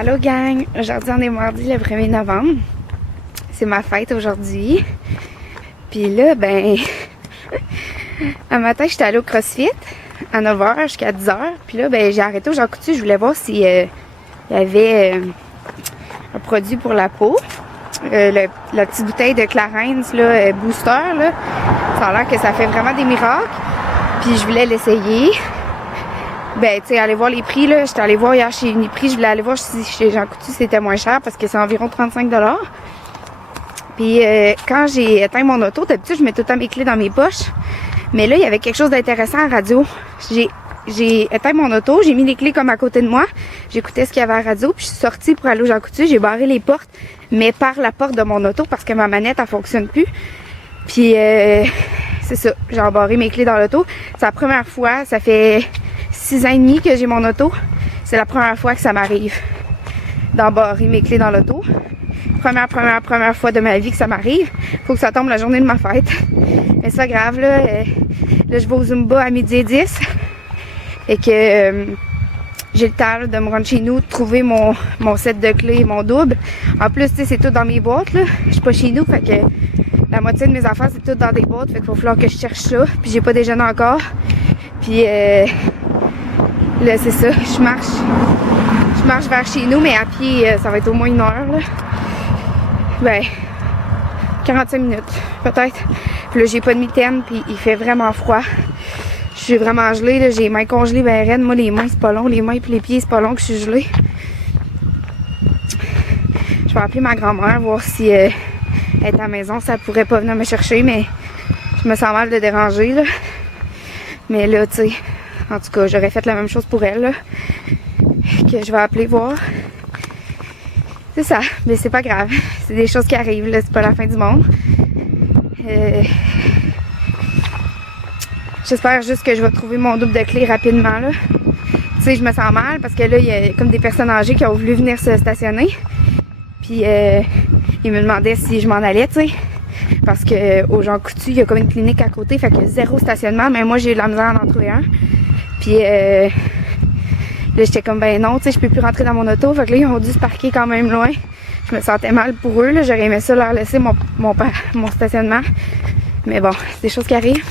Allô gang, aujourd'hui on est mardi le 1er novembre. C'est ma fête aujourd'hui. Puis là, un matin j'étais allée au CrossFit à 9h jusqu'à 10h. Puis là, j'ai arrêté au Jean Coutu, je voulais voir s'il y avait un produit pour la peau. La petite bouteille de Clarins, là, Booster, là, ça a l'air que ça fait vraiment des miracles. Puis je voulais l'essayer. Tu sais, aller voir les prix, là. J'étais allée voir hier chez Uniprix. Je voulais aller voir si chez Jean Coutu c'était moins cher parce que c'est environ 35$. Puis quand j'ai éteint mon auto, d'habitude, je mets tout le temps mes clés dans mes poches. Mais là, il y avait quelque chose d'intéressant à la radio. J'ai éteint mon auto, j'ai mis les clés comme à côté de moi. J'écoutais ce qu'il y avait à la radio, puis je suis sortie pour aller au Jean Coutu. J'ai barré les portes, mais par la porte de mon auto parce que ma manette, elle fonctionne plus. Puis c'est ça, j'ai embarré mes clés dans l'auto. C'est la première fois, ça fait 6 ans et demi que j'ai mon auto. C'est la première fois que ça m'arrive d'embarrer mes clés dans l'auto. Première fois de ma vie que ça m'arrive. Faut que ça tombe la journée de ma fête. Mais c'est pas grave, là. Là, je vais au Zumba à 12h10. Et que j'ai le temps là, de me rendre chez nous, de trouver mon set de clés, mon double. En plus, tu sais, c'est tout dans mes boîtes, là. Je suis pas chez nous, fait que la moitié de mes affaires, c'est tout dans des boîtes. Fait qu'il va falloir que je cherche ça. Puis j'ai pas déjeuné encore. Puis là, c'est ça. Je marche vers chez nous, mais à pied, ça va être au moins 1 heure, là. 45 minutes, peut-être. Puis là, j'ai pas de mitaine, puis il fait vraiment froid. Je suis vraiment gelée, là. J'ai les mains congelées, raides. Moi, les mains, c'est pas long. Les mains et les pieds, c'est pas long que je suis gelée. Je vais appeler ma grand-mère, voir si elle est à la maison. Ça pourrait pas venir me chercher, mais je me sens mal de déranger, là. Mais là, tu sais, en tout cas, j'aurais fait la même chose pour elle, là. Que je vais appeler voir. C'est ça, mais c'est pas grave. C'est des choses qui arrivent, là. C'est pas la fin du monde. J'espère juste que je vais trouver mon double de clés rapidement, là. Tu sais, je me sens mal parce que là, il y a comme des personnes âgées qui ont voulu venir se stationner. Puis, ils me demandaient si je m'en allais, tu sais. Parce que au Jean Coutu, il y a comme une clinique à côté, fait que 0 stationnement. Mais moi, j'ai eu de la misère à en trouver un. Puis, là, j'étais comme, non, tu sais, je peux plus rentrer dans mon auto. Fait que là, ils ont dû se parquer quand même loin. Je me sentais mal pour eux, là. J'aurais aimé ça leur laisser mon stationnement. Mais bon, c'est des choses qui arrivent.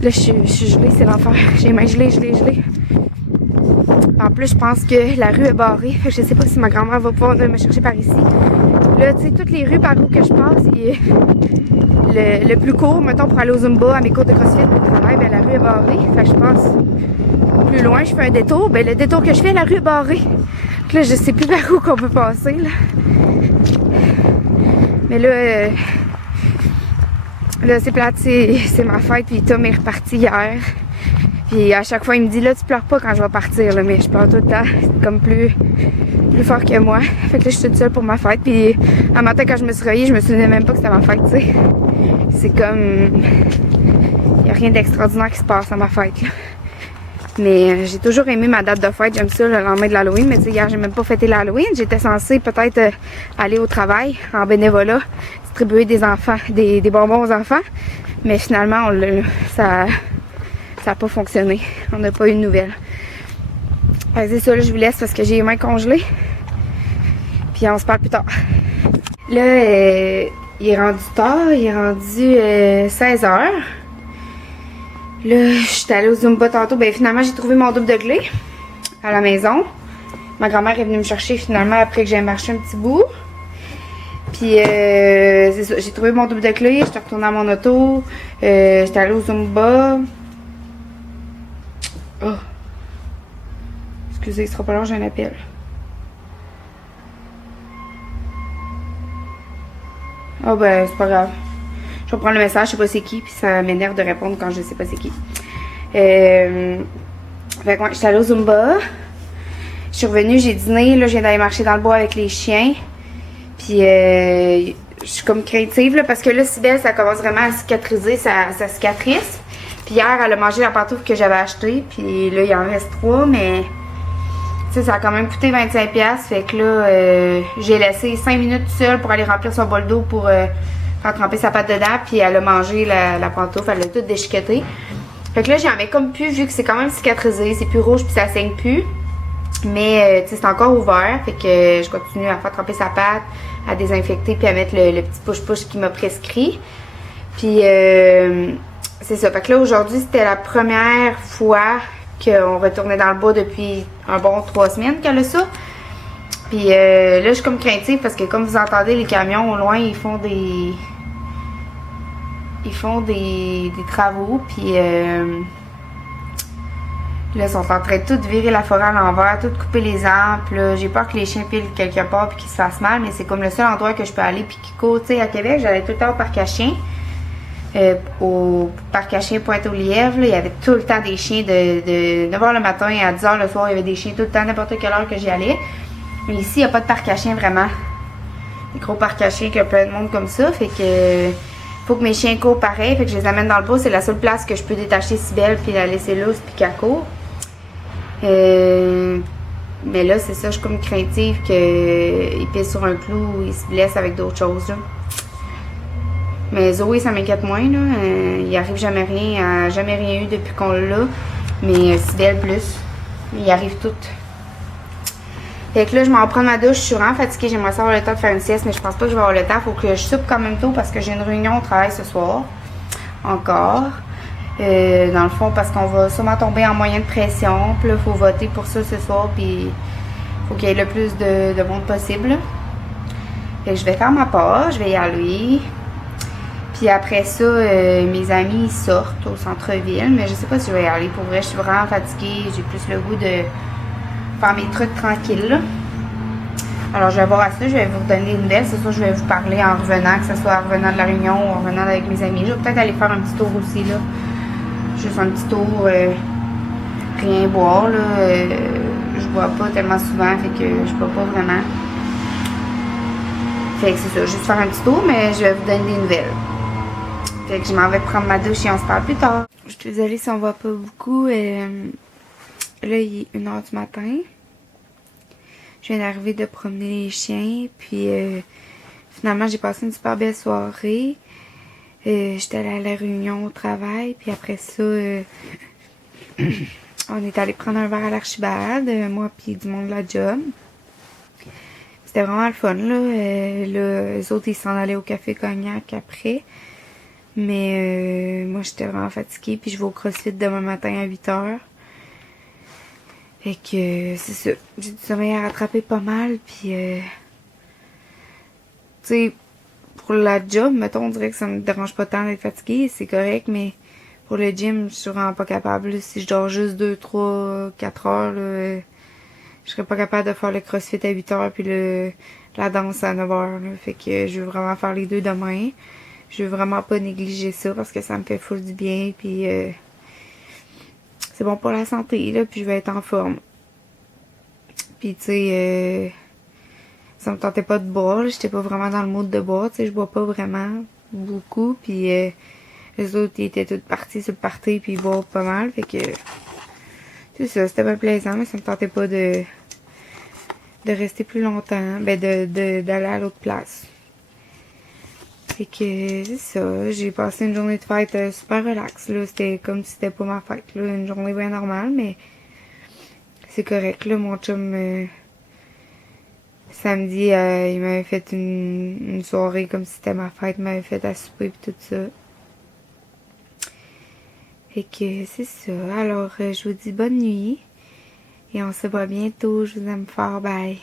Là, je suis gelée, c'est l'enfer. J'ai les mains gelées. En plus, je pense que la rue est barrée. Fait que je sais pas si ma grand-mère va pouvoir me chercher par ici. Là, tu sais, toutes les rues par où que je passe, le plus court, mettons, pour aller au Zumba, à mes cours de CrossFit, pour le travail, la rue est barrée. Fait que je passe plus loin, je fais un détour. Le détour que je fais, la rue est barrée. Donc là, je sais plus par où qu'on peut passer, là. Mais là, c'est plate, c'est ma fête, puis Tom est reparti hier. Puis à chaque fois, il me dit, là, tu pleures pas quand je vais partir, là, mais je pleure tout le temps. C'est comme plus fort que moi. Fait que là, je suis toute seule pour ma fête. Puis un matin, quand je me suis réveillée, je me souvenais même pas que c'était ma fête, tu sais. C'est comme... Il n'y a rien d'extraordinaire qui se passe à ma fête, là. Mais j'ai toujours aimé ma date de fête. J'aime ça, le lendemain de l'Halloween. Mais tu sais, hier, j'ai même pas fêté l'Halloween. J'étais censée peut-être aller au travail en bénévolat, distribuer des enfants, des bonbons aux enfants. Mais finalement, ça n'a pas fonctionné. On n'a pas eu de nouvelles. C'est ça, là, je vous laisse parce que j'ai les mains congelées. Puis on se parle plus tard. Là, il est rendu tard. Il est rendu 16h. Là, je suis allée au Zumba tantôt. Finalement, j'ai trouvé mon double de clés à la maison. Ma grand-mère est venue me chercher finalement après que j'ai marché un petit bout. Puis, c'est ça. J'ai trouvé mon double de clés. J'étais retournée à mon auto. J'étais allée au Zumba. Oh. Excusez, il sera pas long, j'ai un appel. Oh c'est pas grave. Je vais prendre le message, je sais pas c'est qui, puis ça m'énerve de répondre quand je sais pas c'est qui. Fait que ouais, j'étais allée au Zumba. Je suis revenue, j'ai dîné, là je viens d'aller marcher dans le bois avec les chiens. Puis je suis comme craintive là, parce que là, Cybelle, ça commence vraiment à cicatriser sa cicatrice. Puis hier, elle a mangé la pantoufle que j'avais achetée, puis là, il en reste 3, mais tu sais, ça a quand même coûté 25$. Fait que là, j'ai laissé 5 minutes seule pour aller remplir son bol d'eau pour faire tremper sa pâte dedans, puis elle a mangé la pantoufle, elle l'a toute déchiquetée. Fait que là, j'en mets comme plus, vu que c'est quand même cicatrisé, c'est plus rouge, puis ça saigne plus. Mais tu sais, c'est encore ouvert, fait que je continue à faire tremper sa pâte, à désinfecter puis à mettre le petit push-push qu'il m'a prescrit. Puis c'est ça. Fait que là, aujourd'hui, c'était la première fois qu'on retournait dans le bois depuis un bon 3 semaines qu'elle a ça. Puis là, je suis comme craintive parce que comme vous entendez, les camions au loin, ils font des travaux. Puis là, ils sont en train de tout virer la forêt à l'envers, tout couper les arbres. Puis là, j'ai peur que les chiens pilent quelque part puis qu'ils se fassent mal. Mais c'est comme le seul endroit que je peux aller puis qu'ils courent. Tu sais, à Québec, j'allais tout le temps au parc à chiens. Au parc à chiens Pointe-aux-Lièvres, il y avait tout le temps des chiens de 9h le matin à 10h le soir. Il y avait des chiens tout le temps, n'importe quelle heure que j'y allais. Mais ici, il n'y a pas de parc à chiens vraiment. Des gros parcs à chiens qu'il y a plein de monde comme ça. Fait que faut que mes chiens courent pareil. Fait que je les amène dans le bois. C'est la seule place que je peux détacher Cybèle puis la laisser loose puis qu'elle court. Mais là, c'est ça, je suis comme craintive qu'il pisse sur un clou ou il se blesse avec d'autres choses. Là. Mais Zoé, ça m'inquiète moins. Là. Il arrive jamais rien. Elle n'a jamais rien eu depuis qu'on l'a. Mais Cybèle plus. Il arrive tout. Fait que là, je m'en prends ma douche. Je suis vraiment fatiguée. J'aimerais ça avoir le temps de faire une sieste, mais je pense pas que je vais avoir le temps. Faut que je soupe quand même tôt parce que j'ai une réunion au travail ce soir. Encore. Dans le fond, parce qu'on va sûrement tomber en moyenne de pression. Puis là, il faut voter pour ça ce soir. Puis faut qu'il y ait le plus de monde possible. Fait que je vais faire ma part. Je vais y aller. Puis après ça, mes amis sortent au centre-ville. Mais je sais pas si je vais y aller. Pour vrai, je suis vraiment fatiguée. J'ai plus le goût de faire mes trucs tranquilles. Là. Alors, je vais voir à ça. Je vais vous redonner des nouvelles. C'est sûr, je vais vous parler en revenant, que ce soit en revenant de la réunion ou en revenant avec mes amis. Je vais peut-être aller faire un petit tour aussi. Là. Juste un petit tour. Rien boire. Là. Je bois pas tellement souvent. Fait que je bois pas vraiment. Fait que c'est ça. Juste faire un petit tour. Mais je vais vous donner des nouvelles. Fait que je m'en vais prendre ma douche et on se parle plus tard. Je suis désolée si on voit pas beaucoup. Là, il est 1h du matin. Je viens d'arriver de promener les chiens. Puis finalement, j'ai passé une super belle soirée. J'étais allée à la réunion au travail. Puis après ça, on est allé prendre un verre à l'Archibald. Moi puis du monde de la job. C'était vraiment le fun. Là, les autres, ils s'en allaient au café cognac après. Mais moi, j'étais vraiment fatiguée. Puis je vais au CrossFit demain matin à 8h. Fait que c'est ça. J'ai du sommeil à rattraper pas mal. Puis, tu sais, pour la job, mettons, on dirait que ça me dérange pas tant d'être fatiguée. C'est correct, mais pour le gym, je suis vraiment pas capable. Là. Si je dors juste 2, 3, 4 heures, là, je serais pas capable de faire le CrossFit à 8h puis la danse à 9h. Là. Fait que je veux vraiment faire les deux demain. Je veux vraiment pas négliger ça parce que ça me fait full du bien. Puis, c'est bon pour la santé, là, puis je vais être en forme. Puis, tu sais, ça me tentait pas de boire, j'étais pas vraiment dans le mood de boire, tu sais, je bois pas vraiment beaucoup, puis les autres, ils étaient tous partis sur le party, puis ils boivent pas mal, fait que, c'est ça, c'était pas plaisant, mais ça me tentait pas de rester plus longtemps, ben, d'aller à l'autre place. Fait que, c'est ça, j'ai passé une journée de fête super relax, là, c'était comme si c'était pas ma fête, là, une journée bien normale, mais c'est correct, là, mon chum, samedi, il m'avait fait une soirée comme si c'était ma fête, il m'avait fait à souper pis tout ça. Fait que, c'est ça, alors, je vous dis bonne nuit, et on se voit bientôt, je vous aime fort, bye!